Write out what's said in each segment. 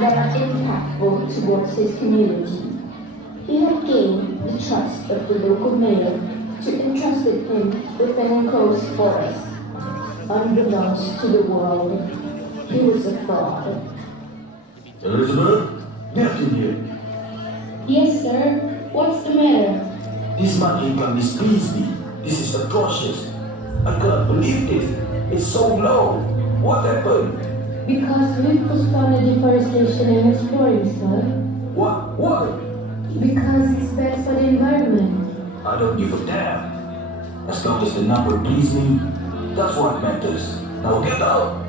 that are impactful towards his community. He had gained the trust of the local mayor to entrust him with an enclosed forest. Unbeknownst to the world, he was a fraud. Elizabeth, Yakin here. Yes, sir. What's the matter? This man income displeased me. This is atrocious. I cannot believe this. It's so low. What happened? Because we postponed deforestation and exploring, sir. What? Why? Because it's bad for the environment. I don't give a damn. As long as the number please me, that's what matters. Now get out.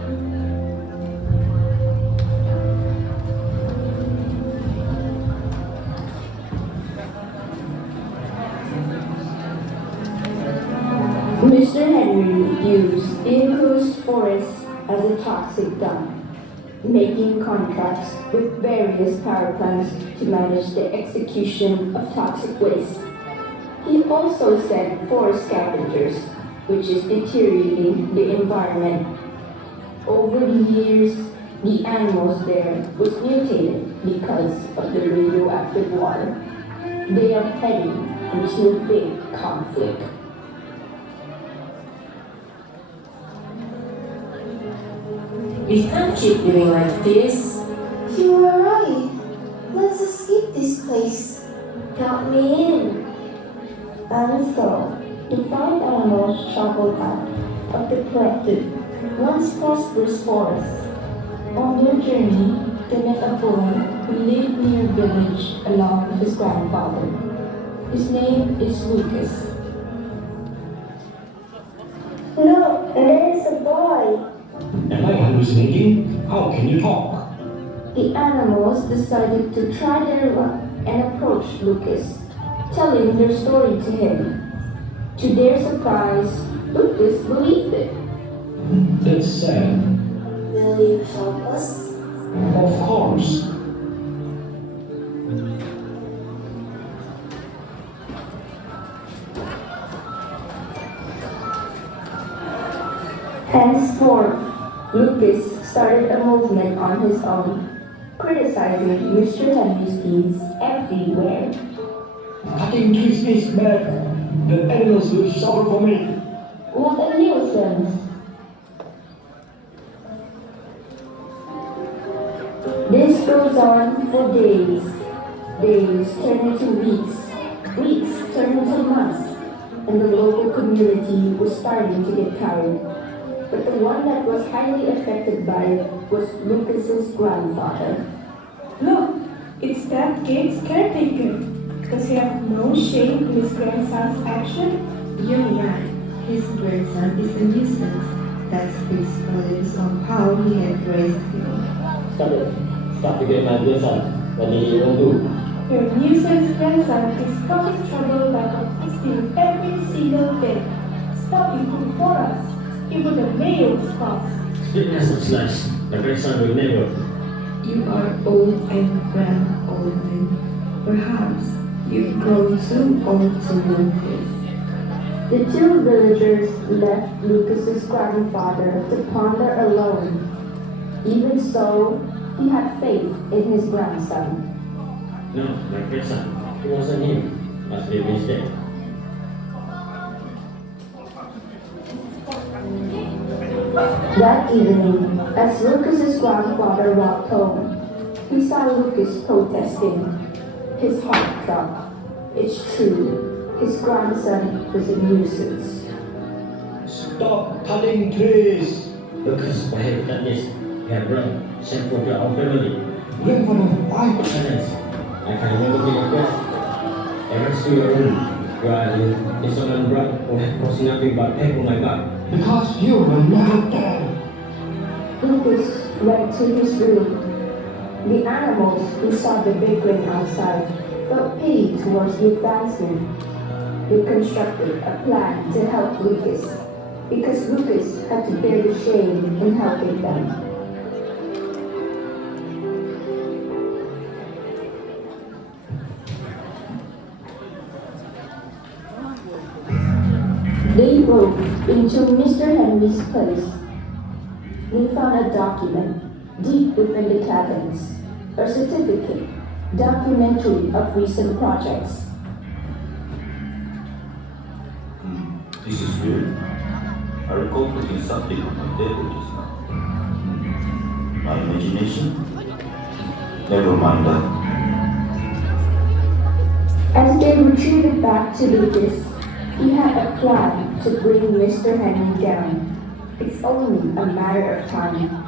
Mr. Henry used the enclosed forest as a toxic dump, making contracts with various power plants to manage the execution of toxic waste. He also sent forest scavengers, which is deteriorating the environment. Over the years, the animals there was mutated because of the radioactive water. They are heading into a big conflict. We can't keep living like this. You are right. Let's escape this place. Count me in. And so, the five animals traveled out of the collected, once prosperous forest. On their journey, they met a boy who lived near a village along with his grandfather. His name is Lucas. Look, there is a boy. Am I hallucinating? How can you talk? The animals decided to try their luck and approached Lucas, telling their story to him. To their surprise, Lucas believed it. That's sad. Will you help us? Of course. Henceforth, Lucas started a movement on his own, criticizing Mr. Henry's deeds everywhere. Cutting trees is bad. The animals will suffer for me. What a nuisance. This goes on for days. Days turn into weeks. Weeks turn into months. And the local community was starting to get tired. But the one that was highly affected by it was Lucas's grandfather. Look, it's that gate's caretaker. Does he have no shame in his grandson's action? You're right. His grandson is a nuisance. That speaks volumes of how he had raised him. Stop it. Stop to get my grandson. What did he even do? Your nuisance grandson is causing trouble by contesting every single day. Stopping to for us. Even the mayor's spouse. Speak as such lies. My grandson will never. You are old and well, old man. Perhaps you've grown too old to know this. The two villagers left Lucas's grandfather to ponder alone. Even so, he had faith in his grandson. No, my grandson. It wasn't him. Must be a mistake. That evening, as Lucas's grandfather walked home, he saw Lucas protesting. His heart dropped. It's true, his grandson was a nuisance. Stop cutting trees. Lucas, I have done this. We have brought shameful to our family. Grandfather, why? Silence. I can never be impressed. I rescue your room. You are the insolent brat who has caused nothing but pain on my back. Because you will never die. Lucas went to his room. The animals who saw the bickering outside felt pity towards the advancement. They constructed a plan to help Lucas, because Lucas had to bear the shame in helping them. They broke into Mr. Henry's place. They found a document deep within the cabins. a certificate, documentary of recent projects. This is weird. I recall putting something on my table just now. My imagination? Never mind that. As they retreated back to Lucas, he had a plan to bring Mr. Henry down. It's only a matter of time.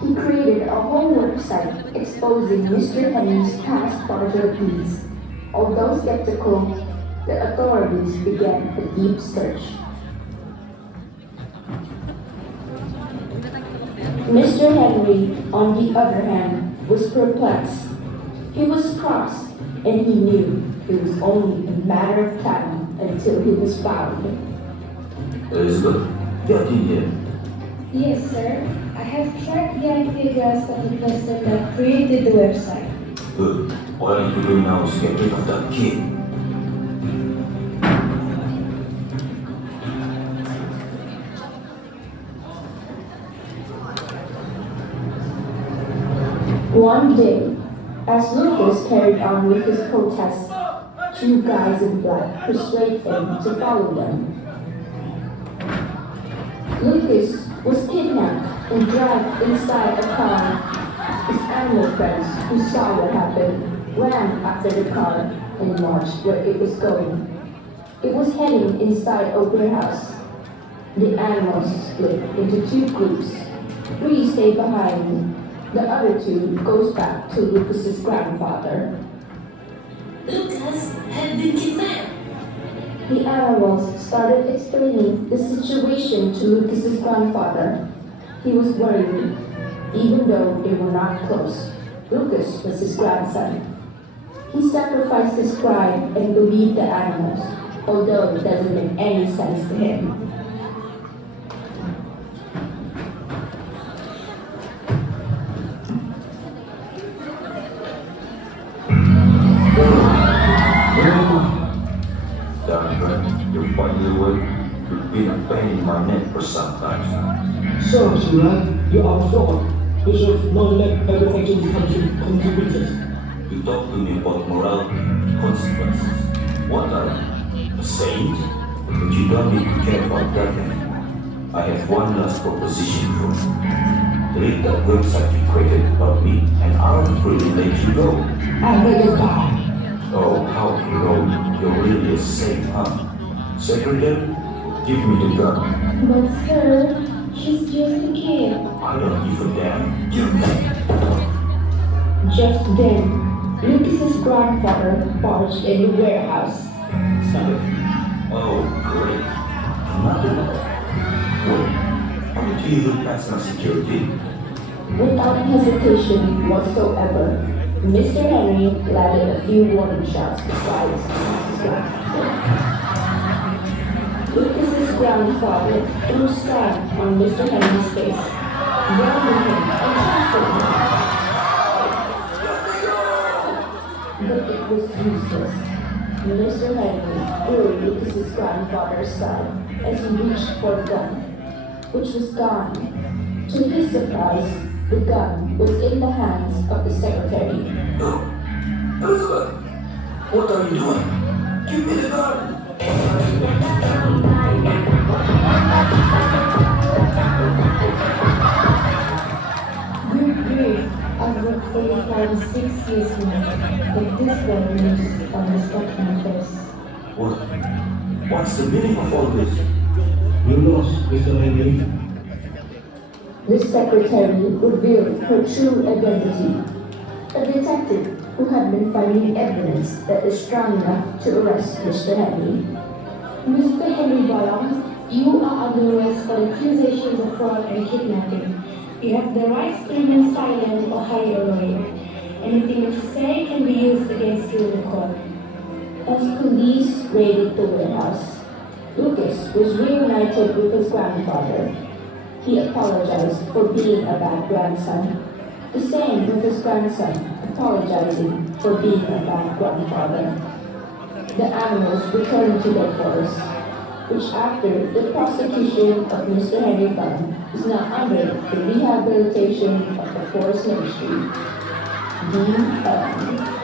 He created a whole website exposing Mr. Henry's past fraudulent deeds. Although skeptical, the authorities began a deep search. Mr. Henry, on the other hand, was perplexed. He was cross, and he knew it was only a matter of time until he was found. Elizabeth, get in here. Yes, sir. I have tracked the IP address of the person that created the website. Good. All I need to do now is get rid of that kid. One day, as Lucas carried on with his protests, two guys in black persuaded him to follow them. Lucas was kidnapped and dragged inside a car. His animal friends, who saw what happened, ran after the car and watched where it was going. It was heading inside a warehouse. The animals split into two groups. 3 stay behind. The other 2 goes back to Lucas's grandfather. Lucas had been kidnapped. The animals started explaining the situation to Lucas's grandfather. He was worried, even though they were not close. Lucas was his grandson. He sacrificed his pride and believed the animals, although it doesn't make any sense to him. Damn, Brent, you're finally awake. You've been a pain in my neck for some time now. So, Suran, you are fraud. You should not let other actions come to consequences. You talk to me about morality, consequences. What are you? A saint? But you don't need to care about that anymore. I have one last proposition for you. Delete that website you created about me, and I'll freely let you go. I let you die. Oh, how heroic. You're really a saint, huh? Secretary, give me the gun. But sir, she's just a kid. I don't give a damn. Give me. Just then, Lucas's grandfather barged in the warehouse. Stop it. Oh, great. Another one. Wait, how did you even pass my security? Without hesitation whatsoever, Mr. Henry landed a few warning shots besides Lucas's grandfather. Lucas's grandfather threw sand on Mr. Henry's face, grounding him and trampled him. But it was useless. Mr. Henry drew Lucas's grandfather's side as he reached for the gun, which was gone. To his surprise, the gun was in the hands of the secretary. No. Elizabeth, what are you doing? Give me the gun. Good grief, I've worked for you for 6 years now, but this girl lives on the stock market. What? What's the meaning of all this? You lost, Mr. Henry. The secretary revealed her true identity. A detective who had been finding evidence that is strong enough to arrest Mr. Henry. Mr. Henry Barham, you are under arrest for accusations of fraud and kidnapping. You have the right to remain silent or hire a lawyer. Anything that you say can be used against you in the court. As police raided the warehouse, Lucas was reunited with his grandfather. He apologized for being a bad grandson. The same with his grandson, apologizing for being a bad grandfather. The animals returned to their forest, which after the prosecution of Mr. Henry Bunn is now under the rehabilitation of the Forest Ministry. The end.